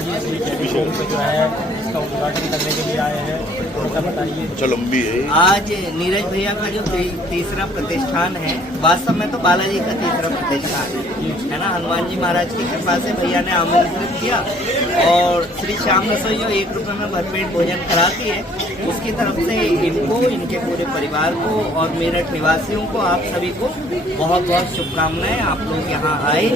Balaji showroom पे जो है इसका उद्घाटन करने के लिए आए हैं, थोड़ा बताइए। अच्छा लंबी है। आज नीरज भैया का जो तीसरा प्रतिष्ठान है, वास्तव में तो बालाजी का तीसरा प्रतिष्ठान है ना। हनुमान जी महाराज की कृपा से भैया ने आमंत्रित किया और श्री श्याम रसोई जो 1 रुपये में भरपेट भोजन कराती है, उसकी तरफ से इनको, इनके पूरे परिवार को और मेरठ निवासियों को, आप सभी को बहुत बहुत शुभकामनाएं। आप लोग यहाँ आए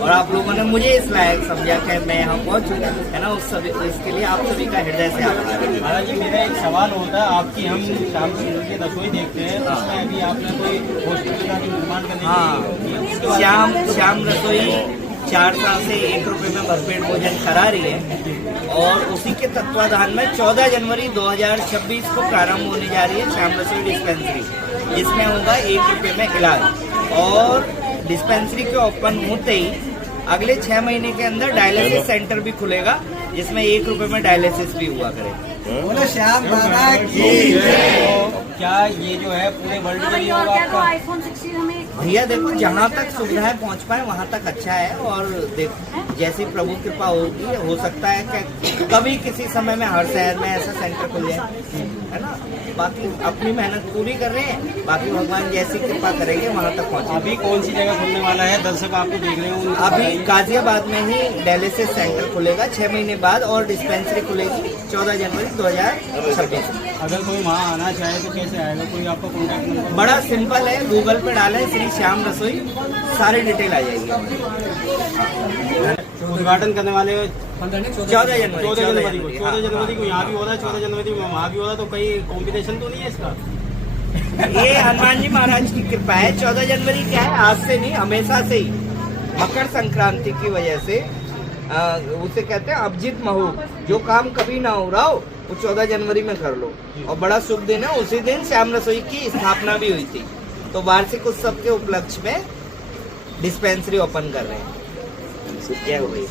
और आप लोगों ने मुझे इस लायक समझा कि मैं यहाँ पहुँचूँ, है ना। उस सभी इसके लिए आप सभी का हृदय से आभार। महाराज जी, मेरा एक सवाल होता है, आपकी हम शाम की रसोई देखते हैं, उसमें अभी आपने कोई हॉस्पिटल का निर्माण करने श्याम रसोई 4 साल से 1 रुपये में भरपेट भोजन करा रही है और उसी के तत्वाधान में 14 जनवरी 2026 को प्रारंभ होने जा रही है श्याम रसोई डिस्पेंसरी, जिसमें होगा 1 रुपये में इलाज। और डिस्पेंसरी के ओपन होते ही अगले 6 महीने के अंदर डायलिसिस सेंटर भी खुलेगा, जिसमें 1 रुपये में डायलिसिस भी हुआ करेगा। बोलो श्याम बाबा की। क्या ये जो है पूरे वर्ल्ड में ये होगा आपका? आईफोन 16 हमें भैया देखो, जहाँ तक सुविधाएं पहुँच पाए वहाँ तक अच्छा है और जैसी प्रभु कृपा होगी, हो सकता है कि कभी किसी समय में हर शहर में ऐसा सेंटर खुल जाए, है ना। बाकी अपनी मेहनत पूरी कर रहे हैं, बाकी भगवान जैसी कृपा करेंगे वहाँ तक पहुँचे। अभी कौन सी जगह खुलने वाला है? दर्शक आपको देख रहे हो, अभी गाजियाबाद में ही डायलिसिस सेंटर खुलेगा 6 महीने बाद और डिस्पेंसरी खुलेगी 14 जनवरी 2026। अगर कोई वहाँ आना चाहे तो कैसे आएगा? कोई आपका कॉन्टैक्ट नंबर? बड़ा सिंपल है, गूगल पे डालें श्री श्याम रसोई, सारी डिटेल आ जाएगी। उद्घाटन करने वाले 14 जनवरी को 14 जनवरी को यहाँ भी हो रहा है, 14 जनवरी को वहाँ भी हो रहा है, तो कहीं कॉम्पिटिशन तो नहीं है इसका? ये हनुमान जी महाराज की कृपा है। 14 जनवरी क्या है, आज से नहीं हमेशा से ही मकर संक्रांति की वजह से उसे कहते हैं अभिजीत मुहूर्त, जो काम कभी ना हो रहा हो वो 14 जनवरी में कर लो। और बड़ा शुभ दिन है, उसी दिन श्याम रसोई की स्थापना भी हुई थी, तो वार्षिक उत्सव के उपलक्ष्य में डिस्पेंसरी ओपन कर रहे हैं। क्या हो गई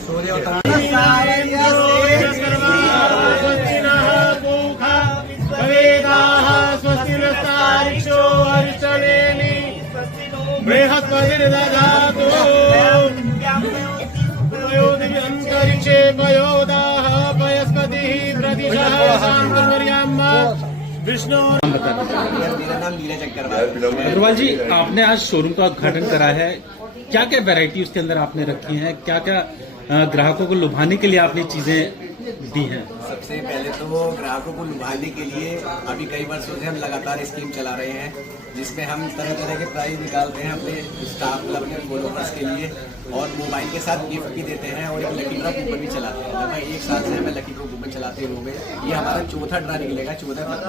विष्णु। मेरा नाम नीरज अग्रवाल जी, आपने आज शोरूम का उद्घाटन करा है, क्या क्या वैरायटी उसके अंदर आपने रखी हैं, क्या क्या ग्राहकों को लुभाने के लिए आपने चीजें दी हैं? सबसे पहले तो ग्राहकों को लुभाने के लिए अभी कई वर्षों से हम लगातार स्कीम चला रहे हैं, जिसमें हम तरह तरह के प्राइज निकालते हैं अपने स्टाफ, मतलब अपने फॉलोअर्स के लिए, और मोबाइल के साथ गिफ्ट भी देते हैं और एक लकी ड्रॉ कूपन भी चलाते हैं। लगभग 1 साल से हमें लकी ड्रॉ कूपन चलाते हुए ये हमारा 4था ड्रा निकलेगा 14 तक।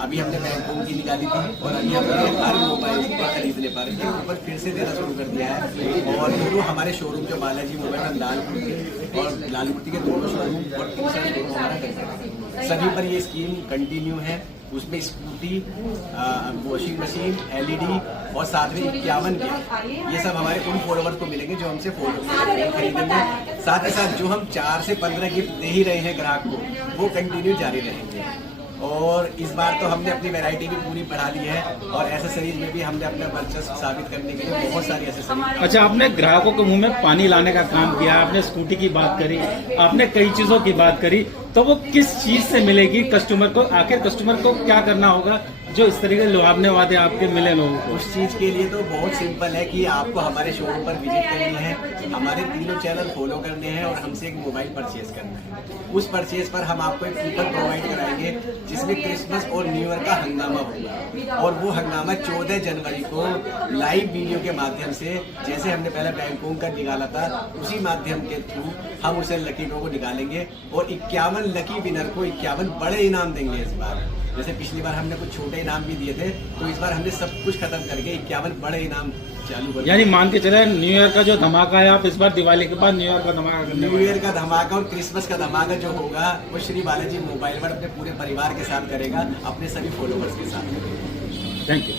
अभी हमने बैंकों की निकाली थी और अभी हमने हर मोबाइल खरीदने पर ये कूपन फिर से देना शुरू कर दिया है। और जो हमारे शोरूम जो बालाजी मोबाइल लालमूर्ति के 2 शोरूम और 3 शोरूम हमारा करते सभी पर ये स्कीम कंटिन्यू है। उसमें स्कूटी, वॉशिंग मशीन, LED और साथ में 51 के ये सब हमारे उन फॉलोवर्स को मिलेंगे जो हमसे खरीदेंगे। साथ ही साथ जो हम 4 से 15 गिफ्ट दे ही रहे हैं ग्राहक को, वो कंटिन्यू जारी रहेंगे। और इस बार तो हमने अपनी वैरायटी भी पूरी बढ़ा ली है और एसेसरीज में भी हमने अपना वर्चस्व साबित करने के लिए बहुत सारी एसेसरीज। अच्छा, आपने ग्राहकों के मुंह में पानी लाने का काम किया, आपने स्कूटी की बात करी, आपने कई चीजों की बात करी, तो वो किस चीज से मिलेगी कस्टमर को? आखिर कस्टमर को क्या करना होगा जो इस तरीके के लुभावने वादे आपके मिले लोगों को? उस चीज़ के लिए तो बहुत सिंपल है कि आपको हमारे शोरूम पर विजिट करनी है, हमारे 3 चैनल फॉलो करने हैं और हमसे एक मोबाइल परचेज करना है। उस परचेज पर हम आपको एक कूपन प्रोवाइड कराएंगे जिसमें क्रिसमस और न्यू ईयर का हंगामा होगा, और वो हंगामा 14 जनवरी को लाइव वीडियो के माध्यम से, जैसे हमने पहले बैंकॉक का निकाला था, उसी माध्यम के थ्रू हम उसे लकी ड्रॉ को निकालेंगे और 51 लकी विनर को 51 बड़े इनाम देंगे। इस बार जैसे पिछली बार हमने कुछ छोटे इनाम भी दिए थे, तो इस बार हमने सब कुछ खत्म करके 51 बड़े इनाम चालू कर। यानी मान के चले न्यू ईयर का जो धमाका है, आप इस बार दिवाली के बाद न्यू ईयर का धमाका करने न्यू ईयर का धमाका और क्रिसमस का धमाका जो होगा वो श्री बालाजी मोबाइल पर अपने पूरे परिवार के साथ करेगा, अपने सभी फॉलोवर्स के साथ। Thank you.